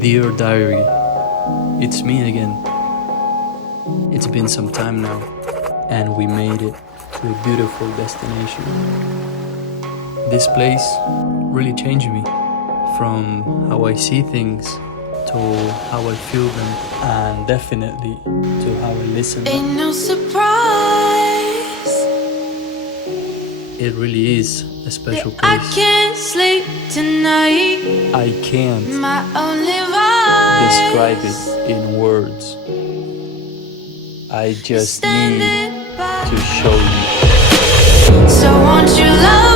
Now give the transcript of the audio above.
Dear Diary, it's me again. It's been some time now, and we made it to a beautiful destination. This place really changed me, from how I see things to how I feel them, and definitely to how I listen. Ain't no surprise. It really is a special I place. can't sleep tonight. I can't My only vibe. describe it in words. I just need to show you. So won't you love